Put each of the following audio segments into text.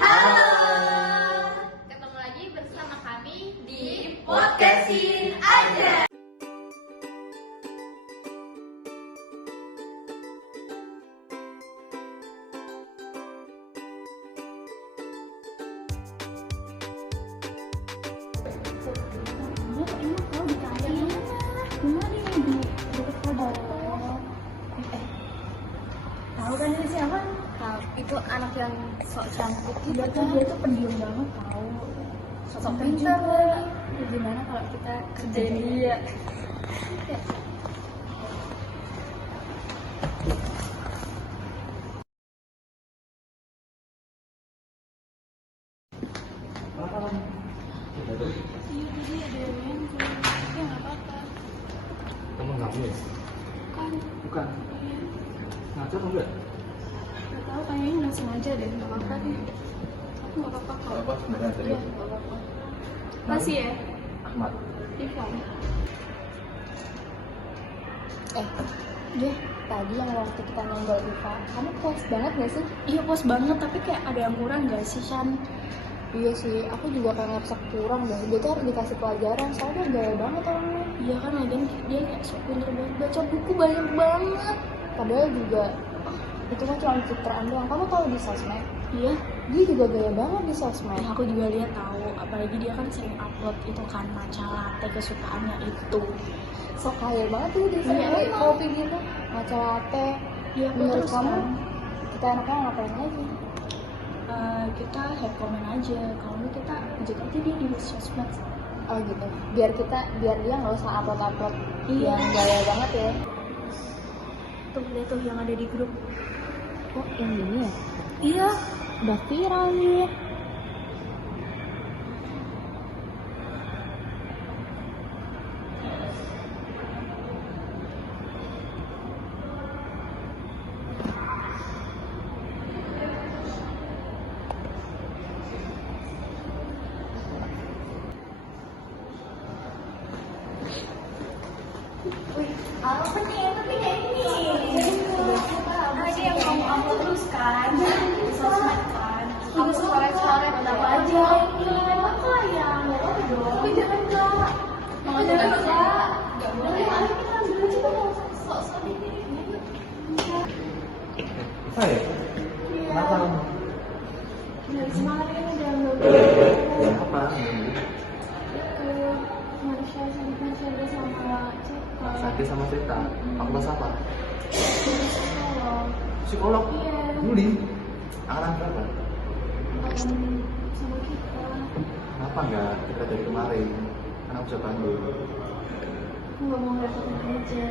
Halo, ketemu lagi bersama kami di Podcastin Aja. Tahu kan ini siapa? Tahu, itu anak yang sok cantik gitu. Dia tuh pendiam banget tahu. Sok pintar lagi. Ya, gimana kalau kita kerjain dia? Iya, tadi ada yang main sih. Ya nggak apa-apa. Kamu ngaku ya? Kan, Bukan. Ngaco atau enggak? nggak tahu kayaknya nggak sengaja deh. Nggak apa-apa deh. Aku nggak apa-apa kok. Apa sebenarnya tadi? Iya, nggak apa-apa. Masih ya? Ahmad. Ivan. Dia tadi yang waktu kita nonton Iva, kamu puas banget gak sih? Iya puas banget, tapi kayak ada yang kurang gak sih, Shan? Iya sih, aku juga kayak ngerasa kurang deh. Dia tuh harus dikasih pelajaran, soalnya gaya banget orangnya. Iya kan, lagian dia kayak sok pinter banget, baca buku banyak banget. Padahal juga itu kan cuma citraan doang. Kamu tahu di sosmed, Iya, dia juga gaya banget di sosmed. aku juga lihat tahu, apalagi dia kan sering upload itu kan majalah latte kesukaannya itu. Sok kaya banget tuh di Iya, sini emang. kopi gitu, matcha latte. Iya, Menurut terus kamu, kan, kita enaknya ngapain lagi? kita head comment aja, kalau kita ajak aja dia di sosmed. Oh gitu, biar dia nggak usah upload Iya. yang gaya banget ya. Tuh, lihat tuh yang ada di grup. Oh yang ini ya, Iya, udah viral nih. Apa nih ini? Ada yang kamu upload terus kan? Di sosmed kan? Kamu coret-coret apa aja? Iya, yang nggak apa dong. Tapi jangan kak. Mau jangan kak. Nggak boleh. Ayo kita ambil aja dong. Sok-sok ini. Apa ya? Kenapa kamu? dari kemarin udah nggak Ya apa? Marsha sama Cika. Sakit sama cerita. Fakultas apa? Psikolog. Psikolog. Iya. Juli. Angkatan berapa? Sama kita. Kenapa enggak kita dari kemarin? Kan aku bisa bantu. Aku nggak mau ngerepotin aja.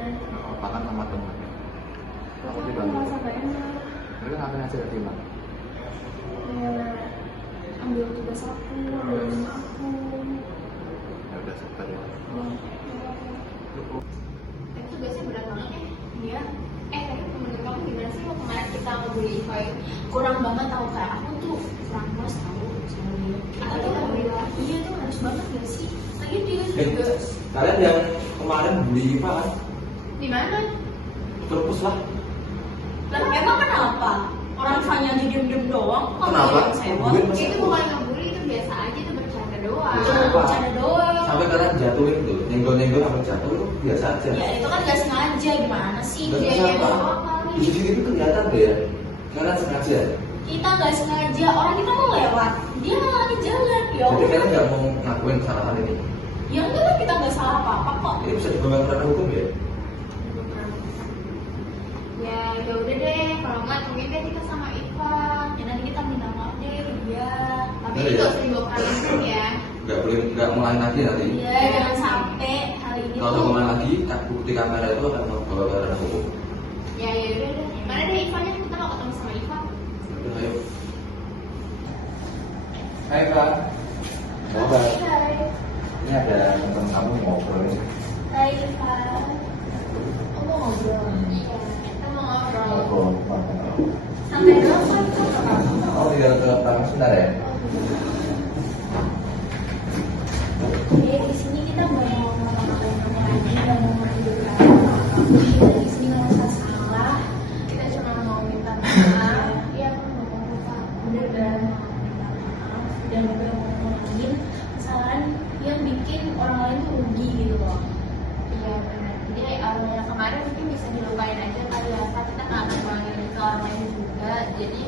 Apa kan sama teman? Tapi Aku aku dibantu. merasa gak enak. Mereka ngapain aja dari mana? Ya, ambil tugas aku, ambil rumah aku. Ya udah sabar ya. Itu biasanya berat banget ya. Iya. Tapi menurut kamu gimana sih waktu kemarin kita ngebully Iva itu? Kurang banget tahu kayak aku tuh kurang puas tahu sama dia. Atau kita bully lagi? Iya tuh harus banget gak sih? Lagi dia juga. Kalian yang kemarin bully Iva kan? Di mana? Terpus lah. Lah emang kenapa? Orang Ivanya diem-diem doang. Kok Kenapa? yang sewot? Ngebully masa Itu apa? bukan ngebully, itu biasa aja, itu bercanda doang. Bercanda. Bercanda doang. Sampai kalian jatuhin tuh, nyenggol-nyenggol sampai jatuh itu biasa aja. Ya itu kan gak sengaja, gimana sih? Gak Dia sengaja. yang doang kali. Di sini itu kelihatan deh ya. Kalian sengaja. Kita nggak sengaja, orang kita mau lewat, dia lagi jalan, ya Jadi udah. kalian nggak mau ngakuin kesalahan ini. Ya enggak lah, kita nggak salah apa-apa kok. Ini bisa dibawa ke ranah hukum ya. Ya udah deh, kalau nggak mungkin deh kita sama Iva. Ya nanti kita minta maaf deh ke dia. Tapi Bener itu ya? harus dibawa ke ranah hukum ya. Nggak mulai lagi nanti. Iya, jangan sampai hari ini Kalau mulai lagi, bukti kamera itu akan membawa ke ranah hukum. Ya udah deh. Mana deh Ivanya? Kita mau ketemu sama Iva. Udah, ayo. Hai Kak. Moga. Hai. Ini ada teman kamu yang ngobrol ini. Hai Iva. Oh, mau ngobrol. Iya, kita mau ngobrol. Ngobrol. Sampai doang kan? Oh, tinggal ke belakang sebentar ya. Oke, di sini kita mau ngomong-ngomong lagi, mau menunjukkan kita di sini ngerasa salah. Kita cuma mau minta maaf. Iya, aku mau minta. Udah. dan juga ngomongin kesalahan yang bikin orang lain tuh rugi gitu loh. Iya benar. Jadi yang kemarin mungkin bisa dilupain aja kali ya, Kak. Kita nggak akan ngulangin ke orang lain juga. Jadi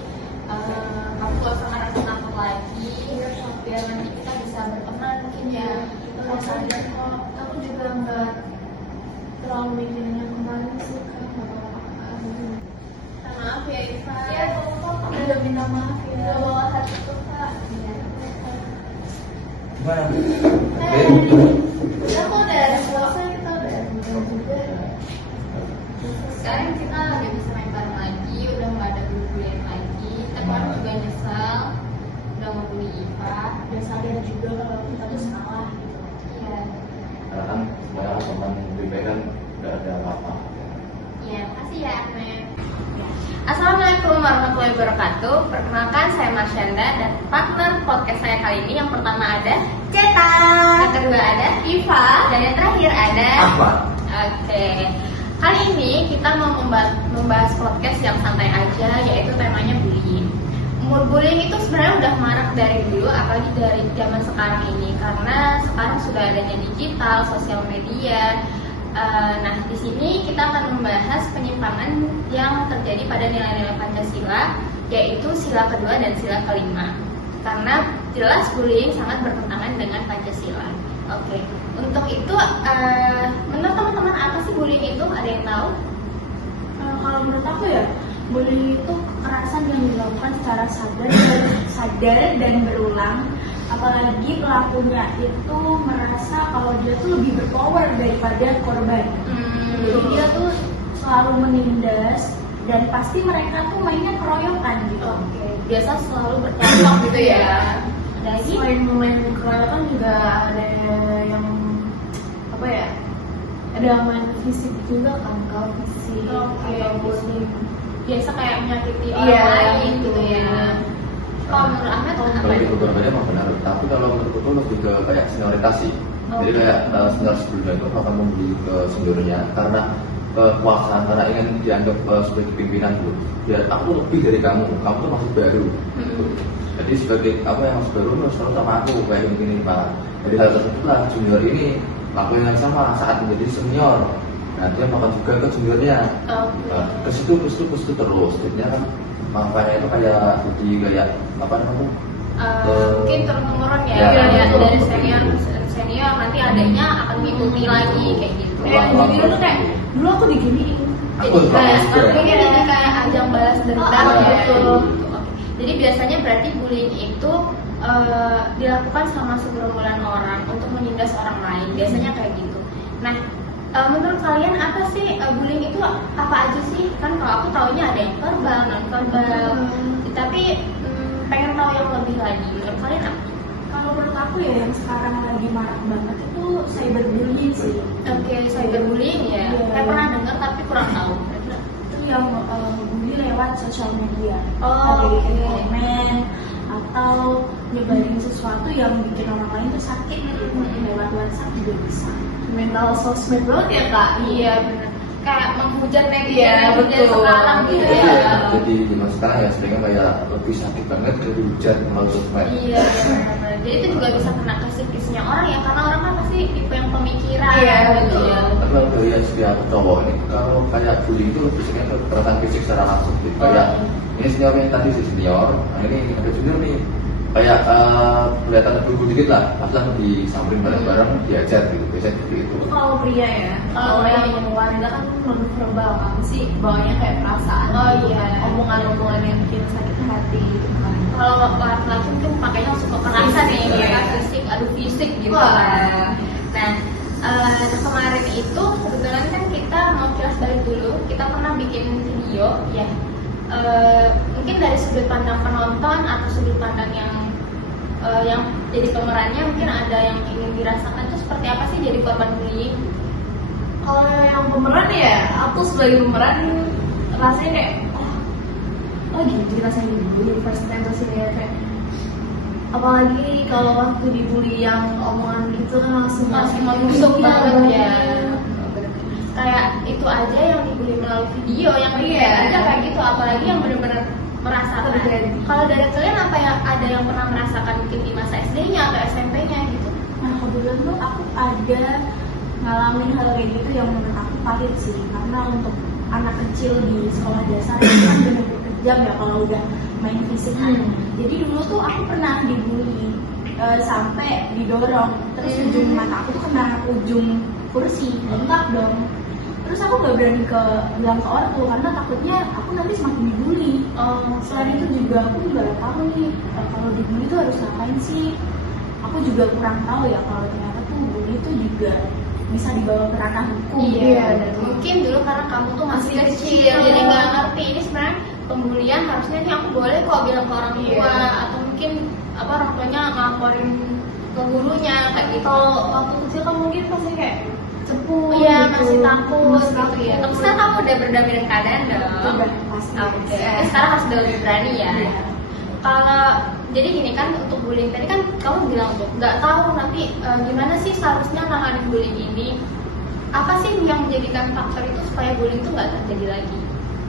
kamu gak usah ngerasa takut lagi. Biar nanti kita bisa berteman mungkin ya. Terus ada kok, aku juga nggak terlalu mikirin yang kemarin sih, kan nggak apa-apa gitu. Maaf ya Iva. Ya, aku udah minta maaf ya. Udah bawa hati tuh Kak. Gimana? Aku udah selesai, kita udah juga. Sekarang kita udah bisa main bareng lagi, udah nggak ada bullying lagi. Tapi aku juga nyesel udah ngebully Iva. Dan sadar juga kalau kita tuh salah gitu. Iya. Karena kan sebenarnya teman lebih baik kan nggak ada apa-apa. Iya, makasih ya Ahmed. Assalamualaikum warahmatullahi wabarakatuh. Perkenalkan saya Marsyanda dan partner podcast saya kali ini yang pertama ada Ceta, yang kedua ada Iva, dan yang terakhir ada Ahmad. Oke. Kali ini kita mau membahas podcast yang santai aja, yaitu temanya bullying. Bullying itu sebenarnya udah marak dari dulu, apalagi dari zaman sekarang ini, karena sekarang sudah adanya digital, sosial media. Nah, di sini kita akan membahas penyimpangan yang terjadi pada nilai-nilai Pancasila, yaitu sila kedua dan sila kelima. Karena jelas bullying sangat bertentangan dengan Pancasila. Oke, untuk itu menurut teman-teman apa sih bullying itu? Ada yang tahu? Kalau menurut aku ya, bullying itu kekerasan yang dilakukan secara sadar dan berulang. Apalagi pelakunya itu merasa kalau dia tuh lebih berpower daripada korban. Jadi dia tuh selalu menindas dan pasti mereka tuh mainnya keroyokan gitu. Oke, biasa selalu berkelompok gitu ya. Jadi selain main keroyokan juga ada yang apa ya? Ada yang main fisik juga kan, kalau fisik atau bullying. Biasa kayak menyakiti Iya, orang lain gitu gitu. ya. Kalau menurut Ahmed apa Kalau itu? itu berbeda emang benar, tapi kalau menurutku tuh lebih ke kayak senioritas sih. Jadi kayak senior sebelumnya itu akan membeli ke seniornya karena kekuasaan, karena ingin dianggap sebagai pimpinan gitu. Biar aku tuh lebih dari kamu tuh masih baru. Gitu. Jadi sebagai apa yang masih baru harus sama aku kayak ini Pak. Jadi hal tersebutlah junior ini lakukan yang sama saat menjadi senior. Nah dia makan juga ke juniornya. Ke situ terus. Jadinya kan makanya itu kayak jadi kayak apa namanya? Mungkin turun-temurun ya, Ya, kayak dari turun-temurun. senior nanti adanya akan mengikuti lagi kayak gitu. Kayak jadi dulu kayak dulu aku diginiin. Aku Kayak juga. mungkin jadi kayak ajang balas dendam Oh, ya. betul. Oke. Jadi biasanya berarti bullying itu dilakukan sama segerombolan orang untuk menindas orang lain. Biasanya kayak gitu. Nah, menurut kalian apa sih bullying itu apa aja sih? Kan kalau aku taunya ada yang verbal, non verbal. Tapi pengen tahu yang lebih lagi. Menurut kalian apa? Kalau menurut aku ya yang sekarang lagi marak banget itu cyberbullying sih. Oke, cyberbullying ya. Iya. Saya pernah dengar tapi kurang tahu. Itu yang bully lewat sosial media. Oh, Ada bikin oke. komen atau nyebarin sesuatu yang bikin orang lain tuh sakit. Lewat WhatsApp juga bisa. Mental sosmed banget ya Kak. Iya benar. Kayak menghujat media Iya, netizen betul. sekarang gitu Jadi ya. ya, jadi zaman sekarang ya seringnya kayak lebih sakit banget dari hujat melalui sosmed. Iya benar. Jadi itu juga bisa kena ke psikisnya orang ya, karena orang kan pasti tipe yang pemikiran. Iya, gitu betul. ya. Tapi kalau dari setiap cowok ini, kalau kayak bullying itu biasanya tuh kekerasan fisik secara langsung. Jadi kayak ini senior yang tadi si senior, nah ini ada junior nih, kayak kelihatan bergu dikit lah, langsung disamperin bareng-bareng, diajar gitu, biasanya seperti itu. Kalau pria ya, Kalau yang wanita kan non-verbal kan sih bawanya kayak perasaan. Oh, iya. Omongan-omongan yang bikin sakit hati gitu kan. Kalau laki-laki mungkin pakainya langsung kekerasan nih, Iya. mereka fisik, adu fisik gitu. Wah. Nah, kemarin itu kebetulan kan kita mau kilas balik dulu, kita pernah bikin video ya. Mungkin dari sudut pandang penonton atau sudut pandang yang jadi pemerannya mungkin ada yang ingin dirasakan itu seperti apa sih jadi korban bullying? Kalau yang pemeran ya, aku sebagai pemeran rasanya kayak oh gitu rasanya dibully first time rasanya kayak apalagi kalau waktu dibully yang omongan gitu kan langsung menusuk banget ya. Iya. Kayak itu aja yang dibully melalui video yang Iya. aja kayak gitu, apalagi yang benar-benar merasakan. Terjadi. Kalau dari kalian apa yang ada yang yang pernah merasakan mungkin di masa SD-nya atau SMP-nya gitu? Nah kebetulan tuh aku ada ngalamin hal kayak gitu yang menurut aku pahit sih, karena untuk anak kecil di sekolah dasar itu kan bener-bener kejam ya kalau udah main fisik kan. Jadi dulu tuh aku pernah dibully sampai didorong, terus ujung mata aku tuh kena ujung kursi, bengkak dong. Terus aku gak berani bilang ke orang tuh karena takutnya aku nanti semakin dibully. Selain itu juga aku nggak tahu nih kalau dibully tuh harus ngapain sih. Aku juga kurang tahu ya kalau ternyata tuh bully tuh juga bisa dibawa ke ranah hukum. Iya, mungkin dulu karena kamu tuh masih kecil, jadi nggak ngerti ini sebenarnya pembulian harusnya nih aku boleh kok bilang ke orang tua atau mungkin apa orang tuanya ngelaporin ke gurunya kayak gitu. Kalau waktu kecil kan mungkin masih kayak cepu, Iya, gitu. masih takut Masih gitu ya. Tapi sekarang kamu udah berdamai dengan keadaan dong. Udah pasti. Oke, sekarang harus udah lebih berani ya. Kalau jadi gini kan untuk bullying tadi kan kamu bilang tuh nggak tahu nanti gimana sih seharusnya nanganin bullying ini. Apa sih yang menjadikan faktor itu supaya bullying itu nggak terjadi lagi?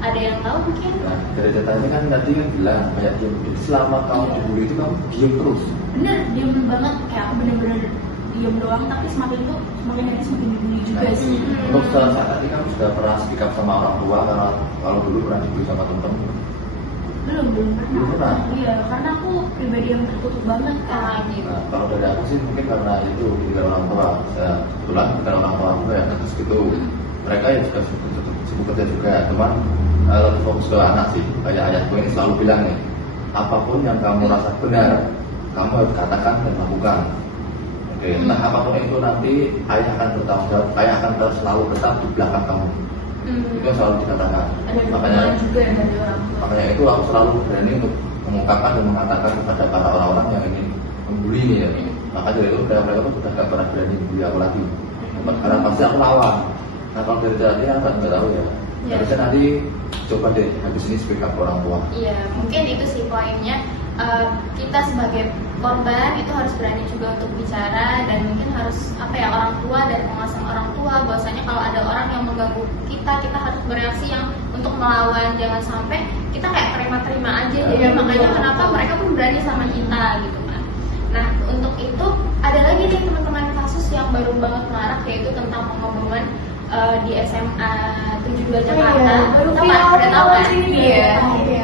Ada yang tahu mungkin? Nah, dari datanya kan tadi kan bilang kayak diem. Jadi selama kamu dibully itu kamu diem terus. Bener, diem banget, kayak aku bener-bener diem doang, tapi semakin hari semakin dibully juga Nah, sih. untuk saat tadi kamu sudah pernah speak up sama orang tua karena kalau dulu pernah dibully sama teman-teman. Belum pernah. Belum pernah? Iya, karena aku pribadi yang tertutup banget kan. Gitu. Nah, kalau dari aku sih mungkin karena itu tidak orang tua. Saya kebetulan bukan orang tua aku ya, terus gitu. Mereka ya juga sibuk kerja juga, cuman lebih fokus ke anak sih. Kayak ayahku ini selalu bilang nih, apapun yang kamu rasa benar, kamu harus katakan dan lakukan. Oke, nah apapun itu nanti ayah akan bertanggung jawab, ayah akan terus selalu tetap di belakang kamu. Itu yang selalu dikatakan. Ada Makanya dukungan juga dari orang tua. Makanya itu aku selalu berani untuk mengungkapkan dan mengatakan kepada para orang-orang yang ingin membuli ini ya. Maka dari itu mereka tuh sudah gak pernah berani membuli aku lagi. Karena pasti aku lawan. Nah kalau dari tadi aku nggak tahu ya. Harusnya nanti coba deh habis ini speak up orang tua. Iya, mungkin itu sih poinnya. Kita sebagai korban itu harus berani juga untuk bicara dan mungkin harus apa ya orang tua dan pengawasan orang tua bahwasanya kalau ada orang yang mengganggu kita harus bereaksi yang untuk melawan, jangan sampai kita kayak terima-terima aja. Jadi makanya kenapa mereka pun berani sama kita gitu kan. Nah untuk itu ada lagi nih teman-teman kasus yang baru banget marak yaitu tentang pengomongan di SMA 72 Jakarta. Baru Tahu kan? Udah tahu kan? Iya.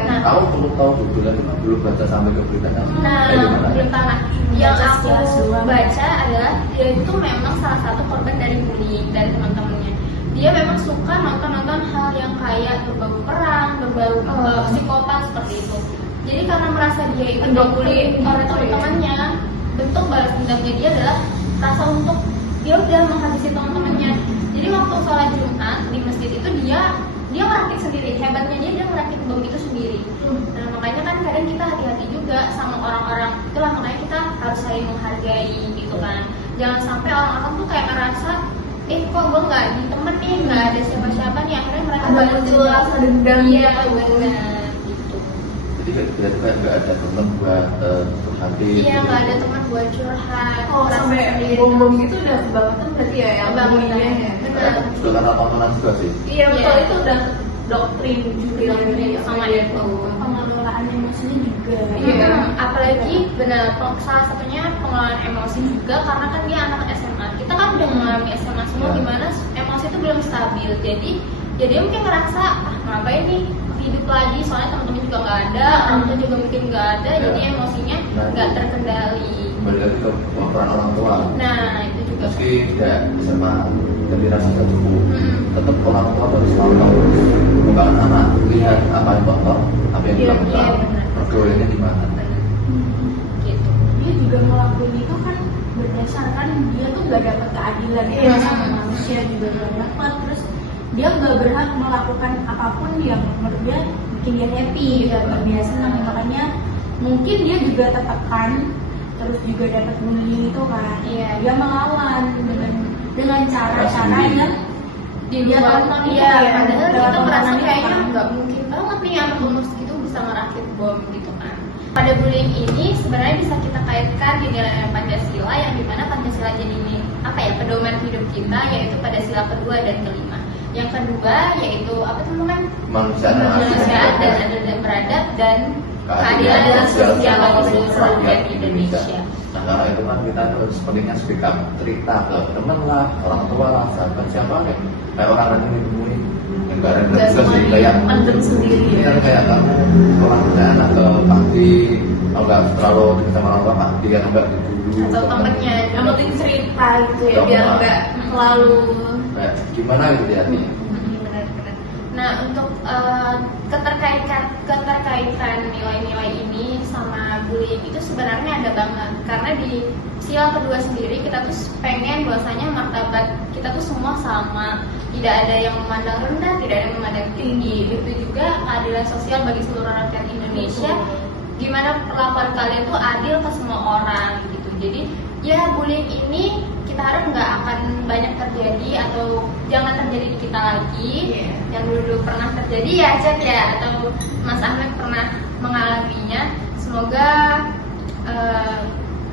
Nah, Tahu perlu tahu judulnya cuma belum baca sampai ke beritanya. Nah, Gimana? belum tahu. Nah, yang Baca aku sekilas doang. baca adalah dia itu memang salah satu korban dari bullying dari teman-temannya. Dia memang suka nonton hal yang kayak berbau perang, berbau psikopat seperti itu. Jadi karena merasa dia itu dibully oleh teman-temannya, bentuk balas dendamnya dia adalah rasa untuk dia udah menghabisi teman-temannya. Jadi waktu sholat Jumat di masjid itu dia merakit sendiri, hebatnya dia merakit bom itu sendiri. Nah makanya kan kadang kita hati-hati juga sama orang-orang, itulah makanya kita harus saling menghargai gitu kan. Jangan sampai orang-orang tuh kayak ngerasa kok gue nggak di temen nih, nggak ada siapa-siapa nih, akhirnya mereka Ada balas muncul rasa dendam Iya gitu. benar gitu. Jadi berarti kan nggak ada teman buat hati. Iya nggak ada teman buat curhat. Oh merasa sampai sendiri. bom gitu udah kebangetan berarti ya yang Kebangetan. bullying ya. Benar. Sudah karena tontonan juga sih. Iya betul, Iya. itu udah doktrin juga Doktrin sama itu. Pengelolaan emosinya juga. Iya. Apalagi benar salah satunya pengelolaan emosi juga karena kan dia anak SMA. Kita kan udah mengalami SMA semua Ya. gimana emosi itu belum stabil. Jadi dia mungkin ngerasa ngapain nih hidup lagi soalnya teman-teman juga nggak ada, orang tua juga mungkin nggak ada, Ya. jadi emosinya nggak terkendali. Kembali lagi ke peran orang tua. Nah itu juga. Meski tidak SMA dan dirasa tidak cukup, tetap orang tua harus selalu mengembangkan anak, lihat apa yang kotor, apa yang Iya, dilakukan, iya, benar. pergaulannya di mana. Gitu. Dia juga ngelakuin itu kan berdasarkan dia tuh nggak dapat keadilan Iya. sama manusia juga nggak dapat, terus dia nggak berhak melakukan apapun yang menurut dia bikin dia happy gitu, bikin dia senang. Makanya mungkin dia juga tertekan, terus juga dapat bullying itu kan. Iya. Dia melawan dengan cara-cara yang Di dia luar tonton itu iya, ya, padahal lewat kita merasa tontonan itu kayaknya kan. nggak mungkin banget nih anak umur segitu bisa merakit bom gitu kan. Pada bullying ini sebenarnya bisa kita kaitkan di nilai Pancasila yang dimana Pancasila jadi ini apa ya pedoman hidup kita yaitu pada sila kedua dan kelima. Yang kedua yaitu apa tuh teman? Manusia Kemanusiaan dan adil dan beradab dan keadilan sosial bagi seluruh rakyat Indonesia. Nah, karena itu kan kita harus pentingnya speak up, cerita ke teman lah, orang tua lah, sahabat siapa kayak orang lain yang ditemui yang gak ada juga sih, kayak pendem sendiri kan kayak kamu orang kayak anak ke pakti, kalau nggak terlalu dekat sama orang tua pakti atau enggak dulu Atau temennya, yang penting cerita gitu ya, Coba. biar nggak terlalu kayak gimana gitu ya nih. benar-benar. Nah, untuk keterkaitan nilai-nilai ini sama bullying itu sebenarnya ada banget, karena di sila kedua sendiri kita tuh pengen bahwasanya martabat kita tuh semua sama, tidak ada yang memandang rendah, tidak ada yang memandang tinggi. Itu juga keadilan sosial bagi seluruh rakyat Indonesia, gimana perlakuan kalian tuh adil ke semua orang gitu. Jadi ya bullying ini kita harap nggak akan banyak terjadi atau jangan terjadi di kita lagi. Yang dulu pernah terjadi ya Chat ya, atau Mas Ahmed pernah mengalaminya. Semoga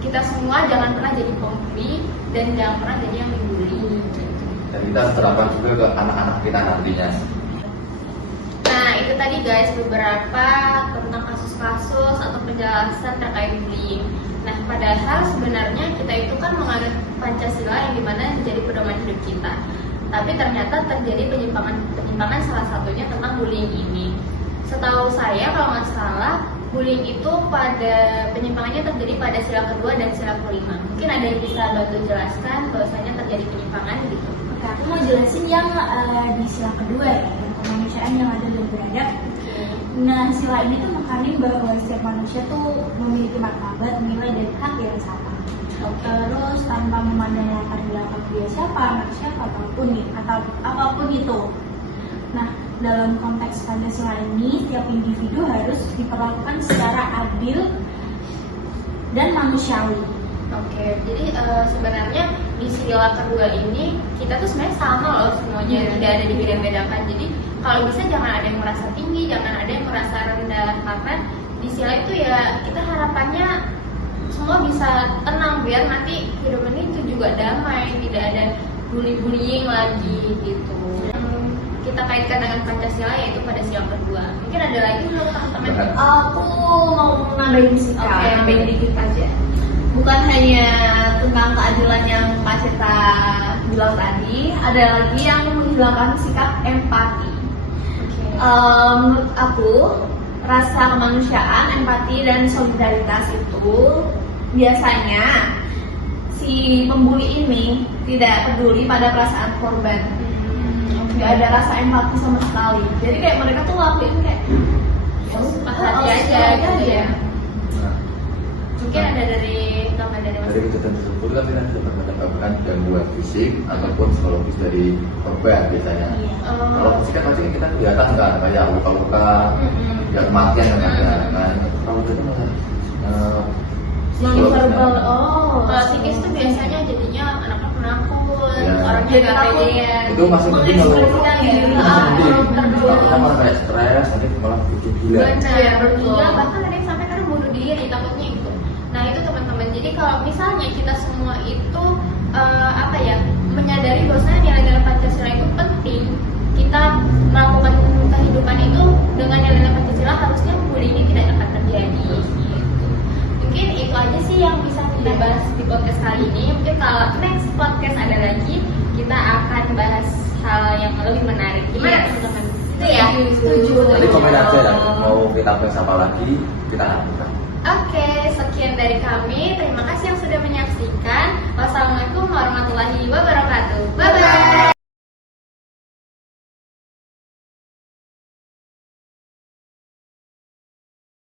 kita semua jangan pernah jadi pembuli dan jangan pernah jadi yang dibully. Dan kita harus terapkan juga ke anak-anak kita nantinya. Nah, itu tadi guys beberapa tentang kasus-kasus atau penjelasan terkait bullying. Nah, padahal sebenarnya kita itu kan menganut Pancasila yang dimana menjadi pedoman hidup kita. Tapi ternyata terjadi penyimpangan salah satunya tentang bullying ini. Setahu saya kalau nggak salah, bullying itu pada penyimpangannya terjadi pada sila kedua dan sila kelima. Mungkin ada yang bisa bantu jelaskan bahwasanya terjadi penyimpangan gitu. Oke, aku mau jelasin yang di sila kedua ya, yang kemanusiaan yang adil dan beradab. Nah, sila ini tuh mengkandung bahwa setiap manusia tuh memiliki martabat, nilai dan hak yang sama. Terus tanpa memandang latar belakang dia siapa, anak siapa, apapun itu. Nah, dalam konteks Pancasila ini, setiap individu harus diperlakukan secara adil dan manusiawi. Oke, jadi sebenarnya di sila kedua ini kita tuh sebenarnya sama loh semuanya, tidak ada dibeda-bedakan. Jadi kalau bisa jangan ada yang merasa tinggi, jangan ada yang merasa rendah, karena di sila itu ya kita harapannya semua bisa tenang biar nanti hidup ini itu juga damai, tidak ada bullying lagi gitu. Kita kaitkan dengan Pancasila yaitu pada sila kedua. Mungkin ada lagi menurut teman-teman? Aku mau nambahin sih Kak, Oke, nambahin dikit aja. Bukan hanya tentang keadilan yang Kak Ceta bilang tadi, ada lagi yang menghilangkan sikap empati. Menurut aku, rasa kemanusiaan, empati, dan solidaritas itu biasanya si pembuli ini tidak peduli pada perasaan korban. Nggak ada rasa empati sama sekali. Jadi kayak mereka tuh lakuin kayak Pas hati aja gitu ya. Mungkin ada dari teman dari Mas. Dari kejadian tersebut kan kita bisa mendapatkan gangguan fisik ataupun psikologis dari korban biasanya. Kalau fisik kan pasti kita kelihatan nggak kayak luka-luka, ya kematian kan ada. Nah, kalau itu malah non-verbal. Kalau psikis tuh biasanya jadinya anaknya penakut, Ya. orangnya Jadi nggak takut. pedean. itu masih penting kalau Mengekspresikan diri. kita malah kayak stres, nanti malah bikin gila. Benar, Iya, betul. juga bahkan ada yang sampai kadang bunuh diri takutnya itu. Nah itu teman-teman. Jadi kalau misalnya kita semua itu menyadari bahwasanya nilai-nilai Pancasila itu penting, kita melakukan kehidupan itu dengan nilai-nilai Pancasila, harusnya bullying ini tidak akan terjadi. Gitu. Mungkin itu aja sih yang bisa kita bahas di podcast kali ini. Mungkin kalau next podcast ada lagi, kita akan bahas hal yang lebih menarik. Gimana teman-teman? Itu ya? Setuju. Jadi komen aja lah, mau kita bahas apa lagi, kita lakukan. Oke, sekian dari kami. Terima